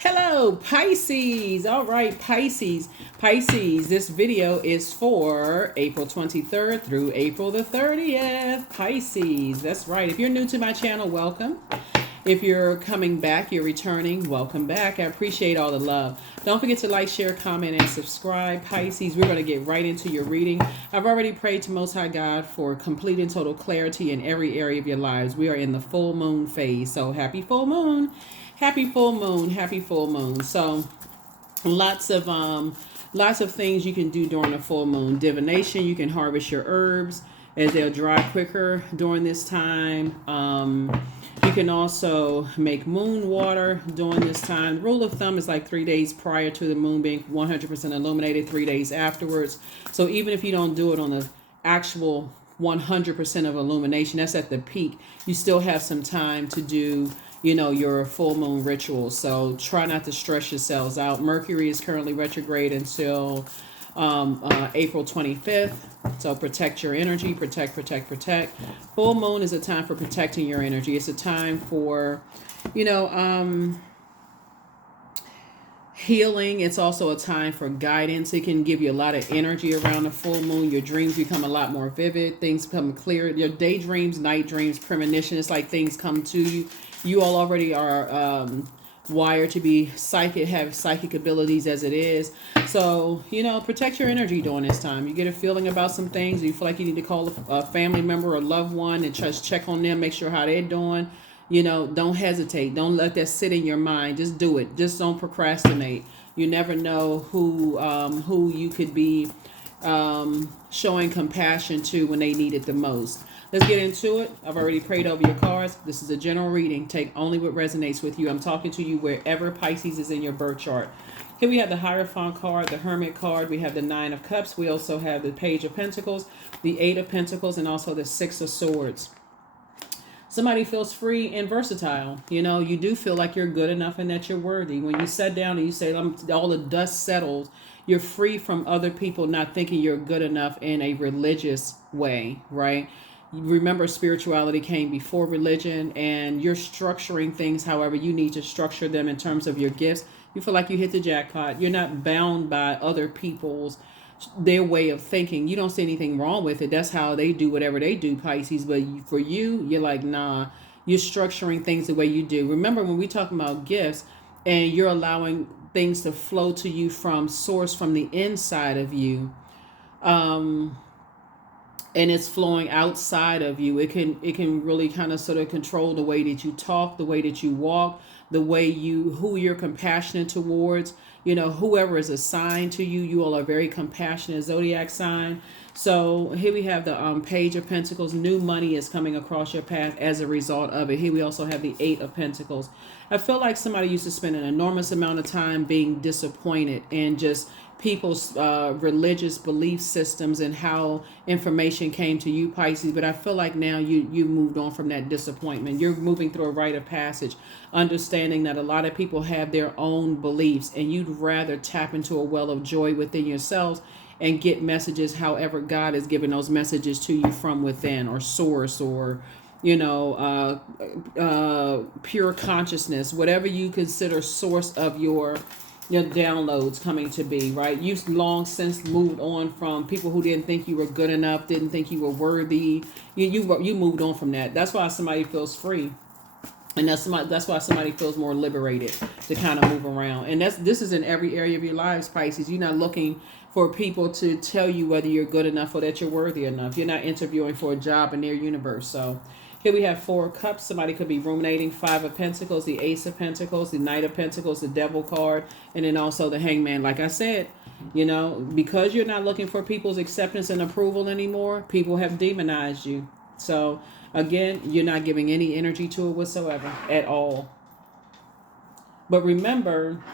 Hello, Pisces. All right, Pisces. Pisces, this video is for April 23rd through April the 30th. Pisces, that's right. If you're new to my channel, welcome. If you're coming back, you're returning, welcome back. I appreciate all the love. Don't forget to like, share, comment, and subscribe. Pisces, we're going to get right into your reading. I've already prayed to Most High God for complete and total clarity in every area of your lives. We are in the full moon phase, so happy full moon. Happy full moon, happy full moon. So lots of things you can do during a full moon. Divination, you can harvest your herbs as they'll dry quicker during this time. You can also make moon water during this time. Rule of thumb is like 3 days prior to the moon being 100% illuminated, 3 days afterwards. So even if you don't do it on the actual 100% of illumination, that's at the peak, you still have some time to do your full moon ritual. So try not to stress yourselves out. Mercury is currently retrograde until April 25th. So protect your energy, protect. Full moon is a time for protecting your energy. It's a time for, healing. It's also a time for guidance. It can give you a lot of energy around the full moon. Your dreams become a lot more vivid. Things become clear. Your daydreams, night dreams, premonition. It's like things come to you. You all already are wired to be psychic, have psychic abilities as it is. So, protect your energy during this time. You get a feeling about some things. You feel like you need to call a family member or loved one and just check on them, make sure how they're doing. Don't hesitate. Don't let that sit in your mind. Just do it. Just don't procrastinate. You never know who you could be showing compassion to when they need it the most. Let's get into it. I've already prayed over your cards. This is a general reading. Take only what resonates with you. I'm talking to you wherever Pisces is in your birth chart. Here we have the Hierophant card, the Hermit card. We have the Nine of Cups. We also have the Page of Pentacles, the Eight of Pentacles, and also the Six of Swords. Somebody feels free and versatile. You do feel like you're good enough and that you're worthy. When you sit down and you say, all the dust settles, you're free from other people not thinking you're good enough in a religious way, right? Remember, spirituality came before religion, and you're structuring things however you need to structure them in terms of your gifts. You feel like you hit the jackpot. You're not bound by other people's their way of thinking. You don't see anything wrong with it. That's how they do whatever they do, Pisces. But for you, you're like, nah, you're structuring things the way you do. Remember, when we talk about gifts and you're allowing things to flow to you from source, from the inside of you, and it's flowing outside of you, it can really kind of sort of control the way that you talk, the way that you walk, the way who you're compassionate towards. Whoever is assigned to you, you all are very compassionate Zodiac sign. So here we have the Page of Pentacles. New money is coming across your path as a result of it. Here we also have the Eight of Pentacles. I feel like somebody used to spend an enormous amount of time being disappointed in just people's religious belief systems and how information came to you, Pisces. But I feel like now you moved on from that disappointment. You're moving through a rite of passage, understanding that a lot of people have their own beliefs, and you'd rather tap into a well of joy within yourselves and get messages however God is giving those messages to you from within, or source, or pure consciousness, whatever you consider source of your downloads coming to be, right? You've long since moved on from people who didn't think you were good enough, didn't think you were worthy. You moved on from that. That's why somebody feels free. And that's why somebody feels more liberated to kind of move around. And this is in every area of your lives, Pisces. You're not looking for people to tell you whether you're good enough or that you're worthy enough. You're not interviewing for a job in their universe. So here we have Four of Cups. Somebody could be ruminating. Five of Pentacles, the Ace of Pentacles, the Knight of Pentacles, the Devil card, and then also the Hangman. Like I said, because you're not looking for people's acceptance and approval anymore, people have demonized you. So again, you're not giving any energy to it whatsoever at all. But remember,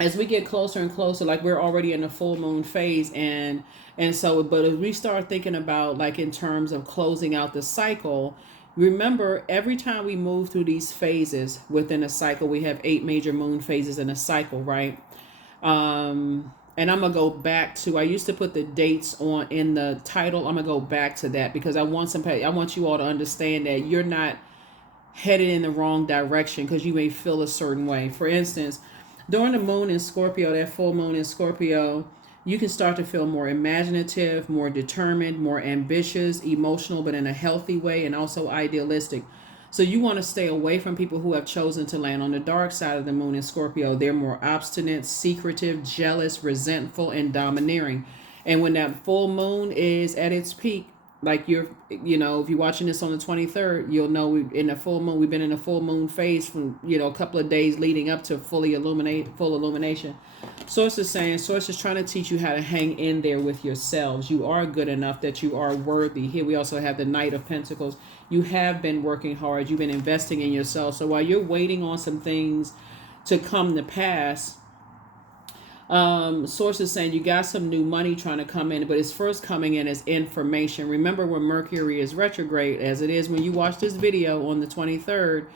as we get closer and closer, like we're already in the full moon phase, and so, but as we start thinking about, like, in terms of closing out the cycle, remember, every time we move through these phases within a cycle, we have 8 major moon phases in a cycle, right? And I'm going to go back to, I used to put the dates on in the title. I'm going to go back to that because I want you all to understand that you're not headed in the wrong direction because you may feel a certain way. For instance, During the moon in Scorpio, that full moon in Scorpio, you can start to feel more imaginative, more determined, more ambitious, emotional, but in a healthy way, and also idealistic. So you want to stay away from people who have chosen to land on the dark side of the moon in Scorpio. They're more obstinate, secretive, jealous, resentful, and domineering. And when that full moon is at its peak, like if you're watching this on the 23rd, you'll know in the full moon, we've been in a full moon phase from, a couple of days leading up to full illumination. Source is saying, Source is trying to teach you how to hang in there with yourselves. You are good enough that you are worthy. Here we also have the Knight of Pentacles. You have been working hard. You've been investing in yourself. So while you're waiting on some things to come to pass, Source is saying you got some new money trying to come in, but it's first coming in as information. Remember, when Mercury is retrograde, as it is when you watch this video on the 23rd,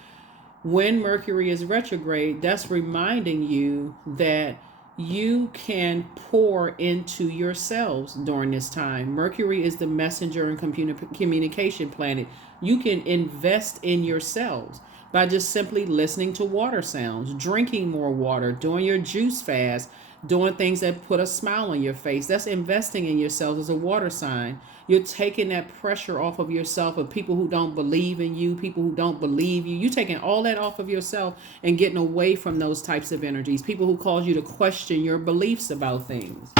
when Mercury is retrograde, that's reminding you that you can pour into yourselves during this time. Mercury is the messenger and communication planet. You can invest in yourselves by just simply listening to water sounds, drinking more water, doing your juice fast, doing things that put a smile on your face. That's investing in yourself as a water sign. You're taking that pressure off of yourself of people who don't believe in you, people who don't believe you. You're taking all that off of yourself and getting away from those types of energies. People who cause you to question your beliefs about things.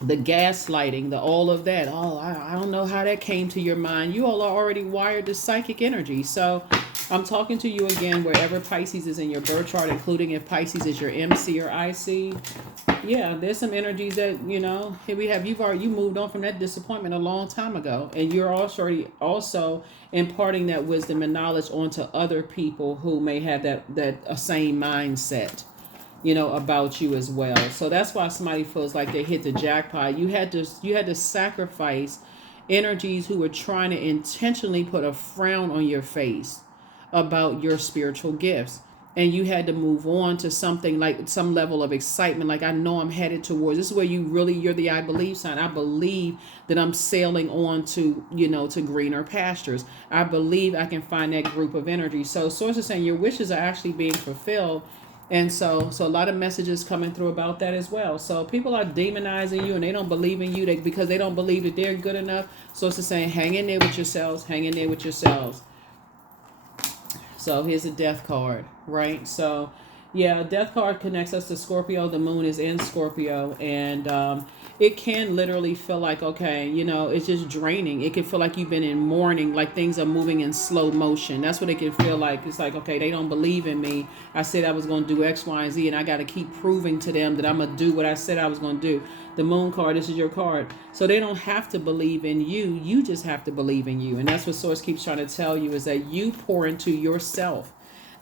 The gaslighting, all of that. Oh, I don't know how that came to your mind. You all are already wired to psychic energy. So I'm talking to you again wherever Pisces is in your birth chart, including if Pisces is your MC or IC. Yeah, there's some energies that, here we have, you moved on from that disappointment a long time ago. And you're also imparting that wisdom and knowledge onto other people who may have that same mindset, about you as well. So that's why somebody feels like they hit the jackpot. You had to sacrifice energies who were trying to intentionally put a frown on your face about your spiritual gifts. And you had to move on to something like some level of excitement. Like, I know I'm headed towards, this is where you're the I believe sign. I believe that I'm sailing on to, to greener pastures. I believe I can find that group of energy. So Source is saying your wishes are actually being fulfilled. And so a lot of messages coming through about that as well. So people are demonizing you and they don't believe in you because they don't believe that they're good enough. Source is saying, hang in there with yourselves, hang in there with yourselves. So here's a death card, right? So yeah, death card connects us to Scorpio. The moon is in Scorpio, and it can literally feel like, okay, it's just draining. It can feel like you've been in mourning, like things are moving in slow motion. That's what it can feel like. It's like, okay, they don't believe in me. I said I was going to do X, Y, and Z, and I got to keep proving to them that I'm going to do what I said I was going to do. The moon card, this is your card. So they don't have to believe in you. You just have to believe in you. And that's what Source keeps trying to tell you, is that you pour into yourself.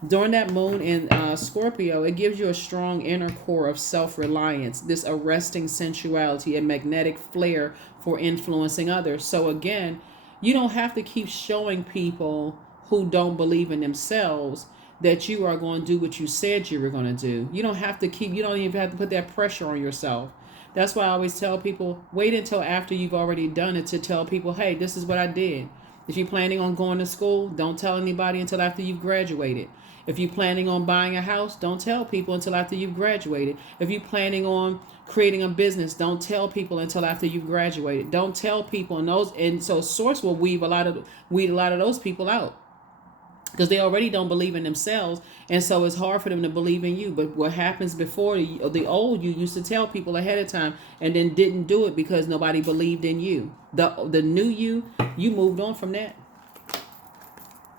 During that moon in Scorpio, it gives you a strong inner core of self-reliance, this arresting sensuality and magnetic flair for influencing others. So again, you don't have to keep showing people who don't believe in themselves that you are going to do what you said you were going to do. You don't even have to put that pressure on yourself. That's why I always tell people, wait until after you've already done it to tell people, hey, this is what I did. If you're planning on going to school, don't tell anybody until after you've graduated. If you're planning on buying a house, don't tell people until after you've graduated. If you're planning on creating a business, don't tell people until after you've graduated. Don't tell people, and so Source will weed a lot of those people out, because they already don't believe in themselves, and so it's hard for them to believe in you. But what happens before, the old you used to tell people ahead of time and then didn't do it because nobody believed in you. The new you moved on from that.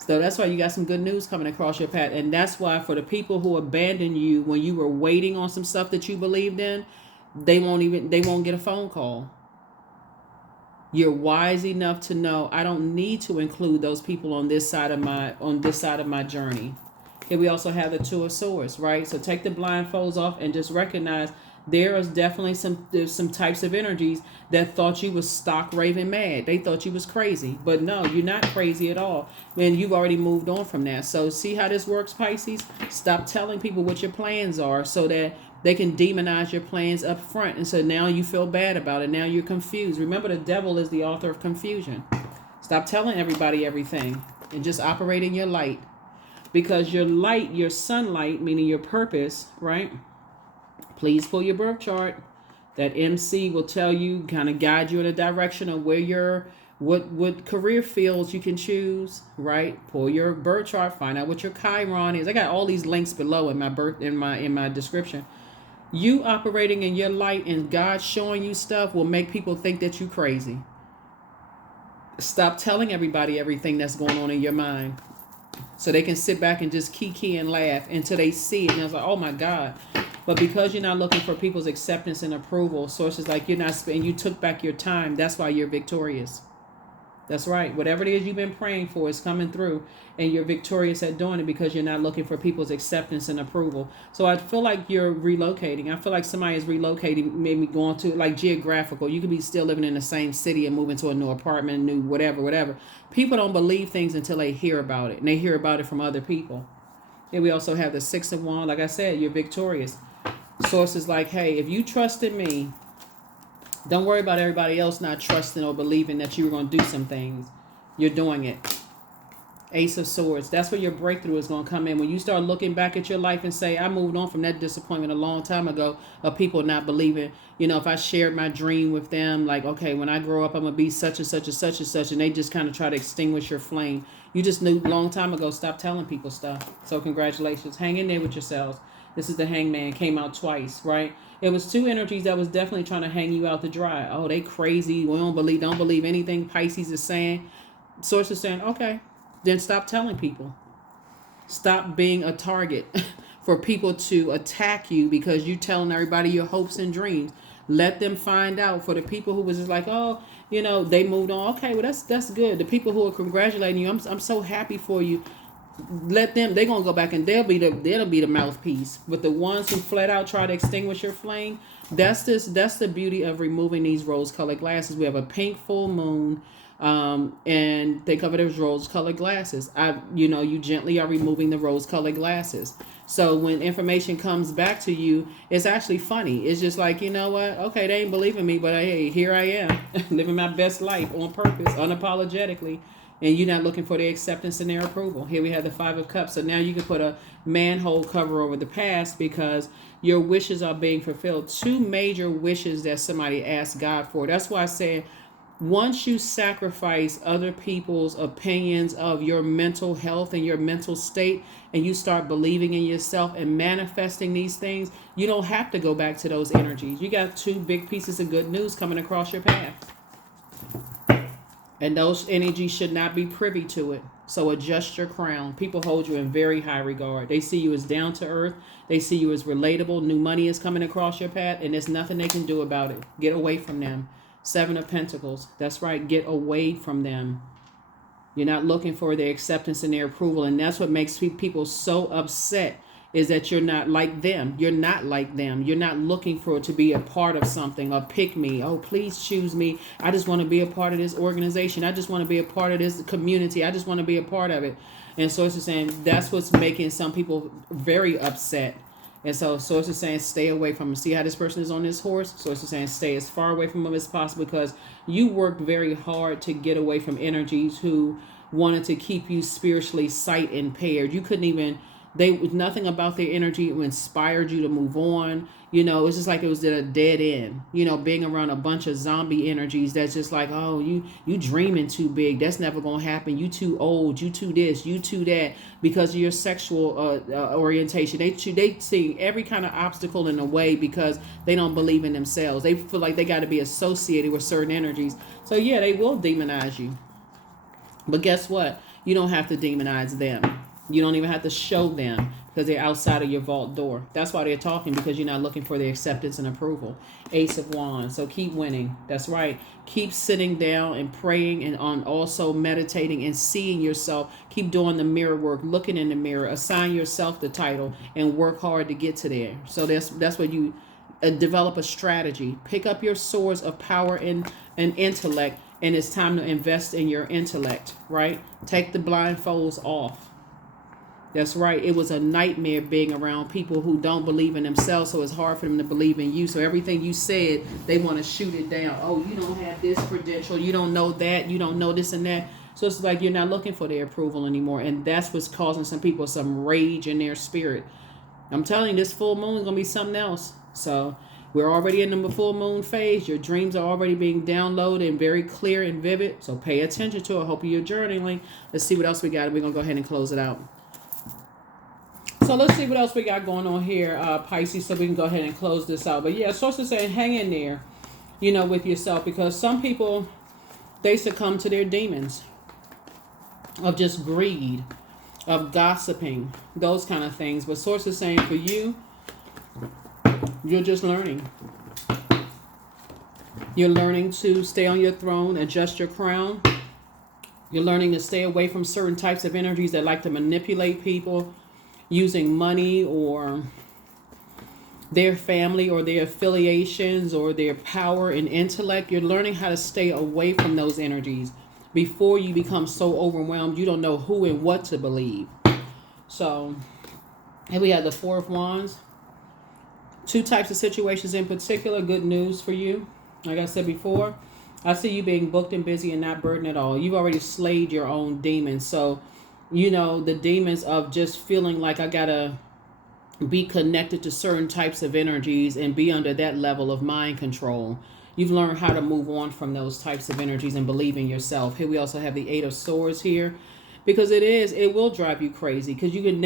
So that's why you got some good news coming across your path. And that's why for the people who abandoned you when you were waiting on some stuff that you believed in, they won't get a phone call. You're wise enough to know, I don't need to include those people on this side of my journey. Here we also have the Two of Swords, right? So take the blindfolds off and just recognize there is definitely some types of energies that thought you was stock raving mad. They thought you was crazy, but no, you're not crazy at all. And you've already moved on from that. So see how this works, Pisces? Stop telling people what your plans are so that they can demonize your plans up front. And so now you feel bad about it. Now you're confused. Remember, the devil is the author of confusion. Stop telling everybody everything and just operate in your light. because your light, your sunlight, meaning your purpose, right? Please pull your birth chart. That MC will tell you, kind of guide you in a direction of where you're, what career fields you can choose, right? Pull your birth chart, find out what your Chiron is. I got all these links below in my description. You operating in your light and God showing you stuff will make people think that you crazy. Stop telling everybody everything that's going on in your mind, so they can sit back and just kiki and laugh until they see it. And I was like, oh my God. But because you're not looking for people's acceptance and approval, sources like you're not spending, you took back your time. That's why you're victorious. That's right. Whatever it is you've been praying for is coming through, and you're victorious at doing it because you're not looking for people's acceptance and approval. So I feel like you're relocating. I feel like somebody is relocating, maybe going to like geographical. You could be still living in the same city and moving to a new apartment, new whatever. People don't believe things until they hear about it, and they hear about it from other people. And we also have the Six of Wands. Like I said, you're victorious. Sources like, hey, if you trust in me, don't worry about everybody else not trusting or believing that you were going to do some things. You're doing it. Ace of Swords. That's where your breakthrough is going to come in. When you start looking back at your life and say, I moved on from that disappointment a long time ago of people not believing. You know, if I shared my dream with them, like, okay, when I grow up, I'm going to be such and such and such and such. And they just kind of try to extinguish your flame. You just knew a long time ago, stop telling people stuff. So congratulations. Hang in there with yourselves. This is the Hangman. Came out twice, right? It was two energies that was definitely trying to hang you out to dry. Oh, they crazy. We don't believe anything Pisces is saying. Source is saying, okay, then stop telling people. Stop being a target for people to attack you because you're telling everybody your hopes and dreams. Let them find out. For the people who was just like, oh, you know, they moved on. Okay, well, that's good. The people who are congratulating you, I'm so happy for you. Let them, they're gonna go back and they'll be the mouthpiece. But the ones who flat out try to extinguish your flame, that's the beauty of removing these rose-colored glasses. We have a pink full moon, and think of it as rose-colored glasses. You gently are removing the rose-colored glasses. So when information comes back to you, it's actually funny. It's just like, you know what? Okay, they ain't believing me, but hey, here I am, living my best life on purpose, unapologetically. And you're not looking for their acceptance and their approval. Here we have the Five of Cups. So now you can put a manhole cover over the past because your wishes are being fulfilled. Two major wishes that somebody asked God for. That's why I said, once you sacrifice other people's opinions of your mental health and your mental state, and you start believing in yourself and manifesting these things, you don't have to go back to those energies. You got two big pieces of good news coming across your path. And those energies should not be privy to it. So adjust your crown. People hold you in very high regard. They see you as down to earth. They see you as relatable. New money is coming across your path, and there's nothing they can do about it. Get away from them. Seven of Pentacles. That's right. Get away from them. You're not looking for their acceptance and their approval. And that's what makes people so upset, is that you're not like them. You're not like them. You're not looking for it to be a part of something or pick me. Oh, please choose me. I just want to be a part of this organization. I just want to be a part of this community. I just want to be a part of it. And Source is saying that's what's making some people very upset. And so Source is saying stay away from them. See how this person is on this horse? Source is saying stay as far away from them as possible, because you worked very hard to get away from energies who wanted to keep you spiritually sight impaired. You couldn't even... nothing about their energy inspired you to move on. You know, it's just like it was at a dead end. You know, being around a bunch of zombie energies that's just like, oh, you dreaming too big. That's never gonna happen. You too old. You too this. You too that. Because of your sexual orientation, they see every kind of obstacle in the way because they don't believe in themselves. They feel like they got to be associated with certain energies. So yeah, they will demonize you. But guess what? You don't have to demonize them. You don't even have to show them because they're outside of your vault door. That's why they're talking, because you're not looking for their acceptance and approval. Ace of Wands. So keep winning. That's right. Keep sitting down and praying, and on also meditating and seeing yourself. Keep doing the mirror work, looking in the mirror. Assign yourself the title and work hard to get to there. So that's what you develop a strategy. Pick up your swords of power and intellect, and it's time to invest in your intellect, right? Take the blindfolds off. That's right. It was a nightmare being around people who don't believe in themselves, so it's hard for them to believe in you. So everything you said, they want to shoot it down. Oh, you don't have this credential. You don't know that. You don't know this and that. So it's like you're not looking for their approval anymore. And that's what's causing some people some rage in their spirit. I'm telling you, this full moon is going to be something else. So we're already in the full moon phase. Your dreams are already being downloaded and very clear and vivid. So pay attention to it. I hope you're journaling. Let's see what else we got. We're going to go ahead and close it out. So let's see what else we got going on here, Pisces, so we can go ahead and close this out. But yeah, source is saying hang in there, you know, with yourself, because some people, they succumb to their demons of just greed, of gossiping, those kind of things. But source is saying for you, you're just learning. You're learning to stay on your throne, adjust your crown. You're learning to stay away from certain types of energies that like to manipulate people, using money or their family or their affiliations or their power and intellect. You're learning how to stay away from those energies before you become so overwhelmed you don't know who and what to believe. So here we have the Four of Wands. Two types of situations in particular. Good news for you. Like I said before, I see you being booked and busy and not burdened at all. You've already slayed your own demons. So you know, the demons of just feeling like I gotta be connected to certain types of energies and be under that level of mind control. You've learned how to move on from those types of energies and believe in yourself. Here we also have the Eight of Swords here, because it will drive you crazy, because you can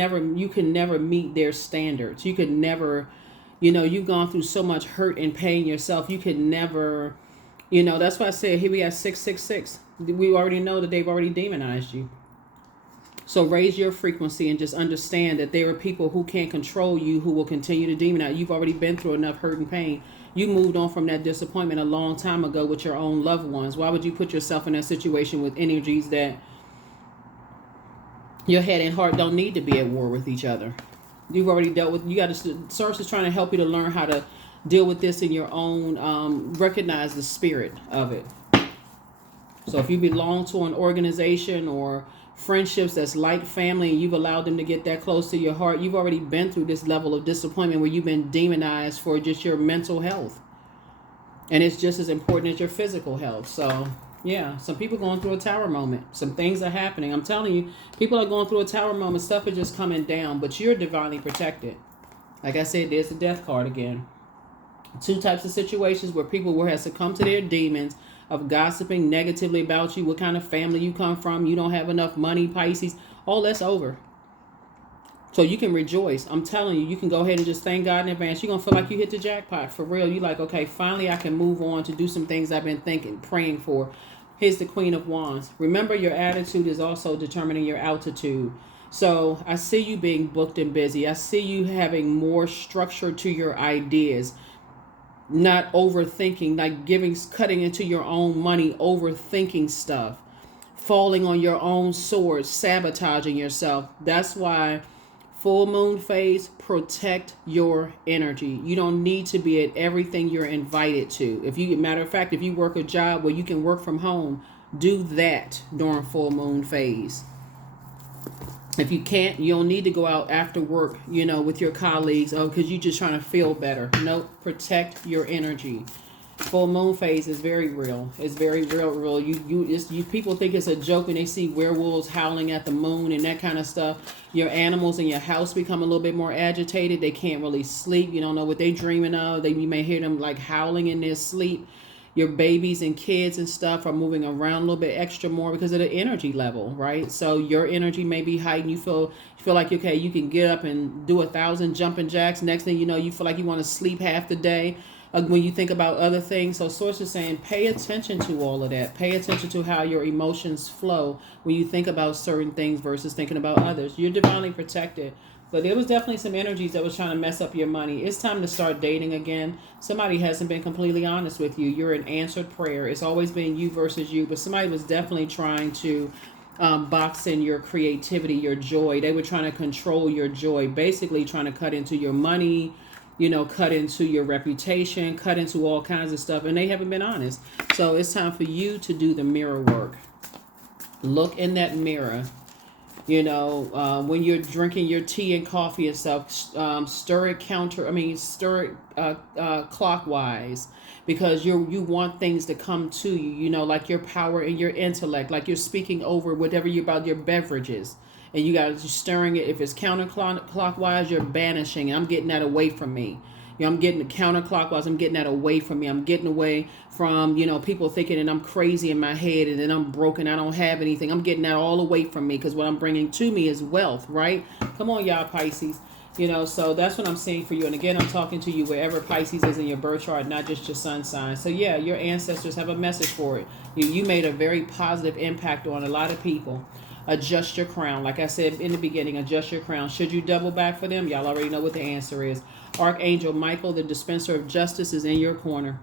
never meet their standards. You could never, you know, you've gone through so much hurt and pain yourself. You could never, you know, that's why I said here we have 666. We already know that they've already demonized you. So raise your frequency and just understand that there are people who can't control you, who will continue to demonize. You've already been through enough hurt and pain. You moved on from that disappointment a long time ago with your own loved ones. Why would you put yourself in that situation with energies that your head and heart don't need to be at war with each other? You've already dealt with, you got to, Source is trying to help you to learn how to deal with this in your own, recognize the spirit of it. So if you belong to an organization or friendships that's like family and you've allowed them to get that close to your heart, you've already been through this level of disappointment where you've been demonized for just your mental health. And it's just as important as your physical health. So yeah, some people going through a tower moment. Some things are happening. I'm telling you, people are going through a tower moment. Stuff is just coming down, but you're divinely protected. Like I said, there's the Death card again. Two types of situations where people will have succumbed to their demons of gossiping negatively about you, what kind of family you come from, you don't have enough money, Pisces, all that's over. So you can rejoice. I'm telling you, you can go ahead and just thank God in advance. You're going to feel like you hit the jackpot for real. You're like, okay, finally I can move on to do some things I've been thinking, praying for. Here's the Queen of Wands. Remember, your attitude is also determining your altitude. So I see you being booked and busy. I see you having more structure to your ideas. Not overthinking, like cutting into your own money, overthinking stuff, falling on your own sword, sabotaging yourself. That's why full moon phase, protect your energy. You don't need to be at everything you're invited to. Matter of fact, if you work a job where you can work from home, do that during full moon phase. If you can't, you don't need to go out after work, you know, with your colleagues, because you're just trying to feel better. No, protect your energy. Full moon phase is very real. It's very real. You people think it's a joke when they see werewolves howling at the moon and that kind of stuff. Your animals in your house become a little bit more agitated. They can't really sleep. You don't know what they're dreaming of. You may hear them like howling in their sleep. Your babies and kids and stuff are moving around a little bit extra more because of the energy level, right? So your energy may be heightened. You feel like, okay, you can get up and do 1,000 jumping jacks. Next thing you know, you feel like you want to sleep half the day when you think about other things. So Source is saying, pay attention to all of that. Pay attention to how your emotions flow when you think about certain things versus thinking about others. You're divinely protected. But there was definitely some energies that was trying to mess up your money. It's time to start dating again. Somebody hasn't been completely honest with you. You're an answered prayer. It's always been you versus you. But somebody was definitely trying to box in your creativity, your joy. They were trying to control your joy. Basically trying to cut into your money, you know, cut into your reputation, cut into all kinds of stuff. And they haven't been honest. So it's time for you to do the mirror work. Look in that mirror. When you're drinking your tea and coffee and stuff, stir it stir it clockwise, because you want things to come to you, like your power and your intellect, like you're speaking over whatever you about your beverages. And you got to stirring it. If it's counterclockwise, you're banishing. I'm getting that away from me. I'm getting counterclockwise. I'm getting that away from me. I'm getting away from, people thinking that I'm crazy in my head and then I'm broken. I don't have anything. I'm getting that all away from me, because what I'm bringing to me is wealth, right? Come on, y'all, Pisces. So that's what I'm saying for you. And again, I'm talking to you wherever Pisces is in your birth chart, not just your sun sign. So yeah, your ancestors have a message for it. You made a very positive impact on a lot of people. Adjust your crown. Like I said in the beginning, adjust your crown. Should you double back for them? Y'all already know what the answer is. Archangel Michael, the dispenser of justice, is in your corner.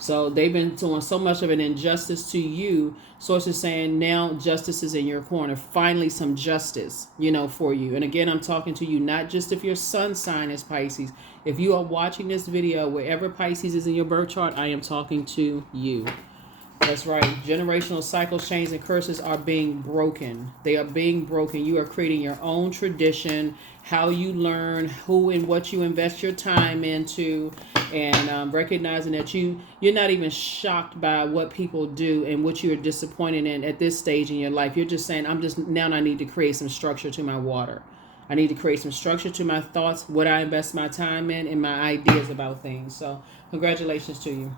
So they've been doing so much of an injustice to you. Sources saying now justice is in your corner. Finally, some justice, for you. And again, I'm talking to you not just if your sun sign is Pisces. If you are watching this video, wherever Pisces is in your birth chart, I am talking to you. That's right. Generational cycles, chains, and curses are being broken. They are being broken. You are creating your own tradition, how you learn, who and what you invest your time into, and recognizing that you're not even shocked by what people do and what you're disappointed in at this stage in your life. You're just saying, I need to create some structure to my water. I need to create some structure to my thoughts, what I invest my time in, and my ideas about things. So congratulations to you.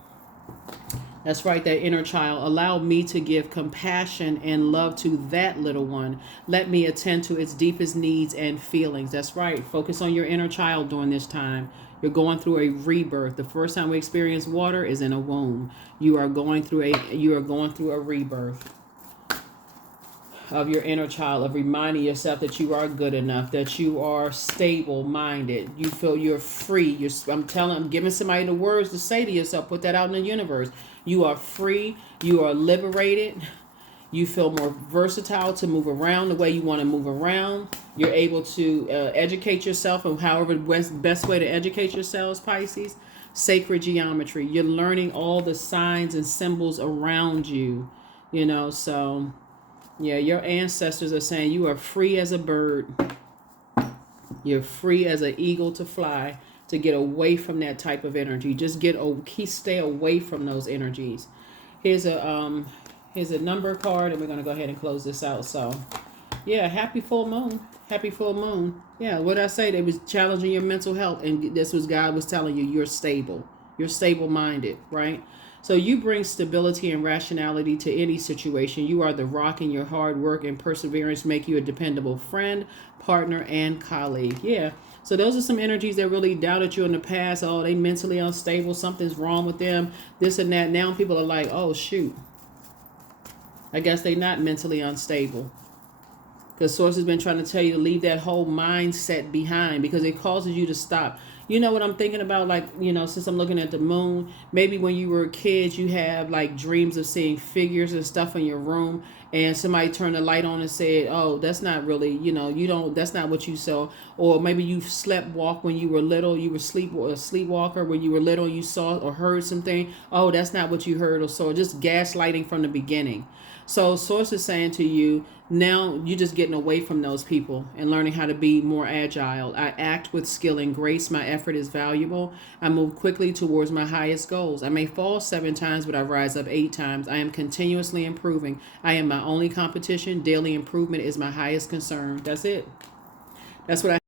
That's right, that inner child. Allow me to give compassion and love to that little one. Let me attend to its deepest needs and feelings. That's right. Focus on your inner child during this time. You're going through a rebirth. The first time we experience water is in a womb. You are going through a rebirth of your inner child, of reminding yourself that you are good enough, that you are stable minded. You feel you're free. I'm giving somebody the words to say to yourself. Put that out in the universe. You are free. You are liberated. You feel more versatile to move around the way you want to move around. You're able to educate yourself, and however the best way to educate yourselves, Pisces. Sacred geometry. You're learning all the signs and symbols around you. So yeah, your ancestors are saying you are free as a bird. You're free as an eagle to fly, to get away from that type of energy. Just stay away from those energies. Here's a number card, and we're going to go ahead and close this out. So yeah, happy full moon. Happy full moon. Yeah, what I say, they was challenging your mental health, and this was God was telling you you're stable. You're stable minded, right? So you bring stability and rationality to any situation. You are the rock, and your hard work and perseverance make you a dependable friend, partner, and colleague. Yeah. So those are some energies that really doubted you in the past. Oh, they mentally unstable. Something's wrong with them. This and that. Now people are like, oh, shoot. I guess they're not mentally unstable. Because Source has been trying to tell you to leave that whole mindset behind, because it causes you to stop. You know what I'm thinking about? Like, since I'm looking at the moon, maybe when you were kids, you have like dreams of seeing figures and stuff in your room, and somebody turned the light on and said, oh, that's not really, that's not what you saw. Or maybe you sleepwalk when you were little, you were a sleepwalker when you were little, you saw or heard something. Oh, that's not what you heard or saw. Just gaslighting from the beginning. So Source is saying to you, now you're just getting away from those people and learning how to be more agile. I act with skill and grace. My effort is valuable. I move quickly towards my highest goals. I may fall 7 times, but I rise up 8 times. I am continuously improving. I am my only competition. Daily improvement is my highest concern. That's it. That's what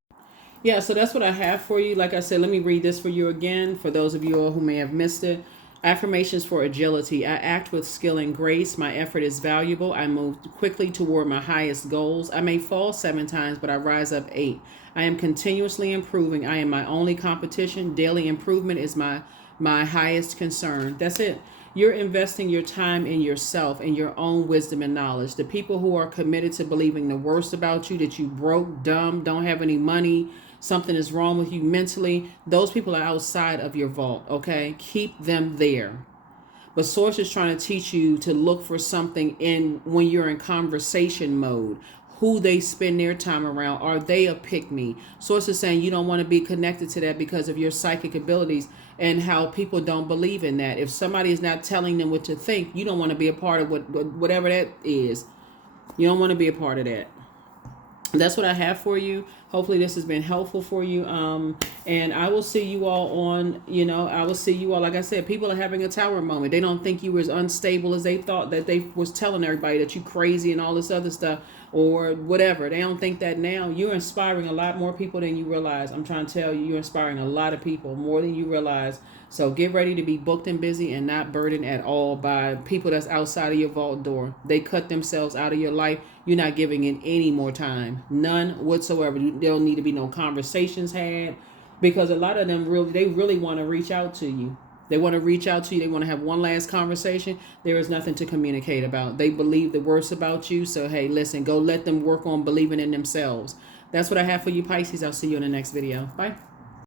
I have for you. Like I said, let me read this for you again, for those of you all who may have missed it. Affirmations for agility. I act with skill and grace. My effort is valuable. I move quickly toward my highest goals. I may fall 7 times, but I rise up 8. I am continuously improving. I am my only competition. Daily improvement is my highest concern. That's it. You're investing your time in yourself and your own wisdom and knowledge. The people who are committed to believing the worst about you, that you broke, dumb, don't have any money, something is wrong with you mentally, those people are outside of your vault, okay? Keep them there. But Source is trying to teach you to look for something when you're in conversation mode. Who they spend their time around. Are they a pick-me? Source is saying you don't want to be connected to that because of your psychic abilities and how people don't believe in that. If somebody is not telling them what to think, you don't want to be a part of whatever that is. You don't want to be a part of that. That's what I have for you. Hopefully this has been helpful for you. And I will see you all on, I will see you all. Like I said, people are having a tower moment. They don't think you were as unstable as they thought, that they was telling everybody that you crazy and all this other stuff or whatever. They don't think that now. You're inspiring a lot more people than you realize. I'm trying to tell you, you're inspiring a lot of people more than you realize. So get ready to be booked and busy and not burdened at all by people that's outside of your vault door. They cut themselves out of your life. You're not giving it any more time. None whatsoever. There don't need to be no conversations had, because a lot of them really want to reach out to you. They want to reach out to you. They want to have one last conversation. There is nothing to communicate about. They believe the worst about you. So, hey, listen, go let them work on believing in themselves. That's what I have for you, Pisces. I'll see you in the next video. Bye.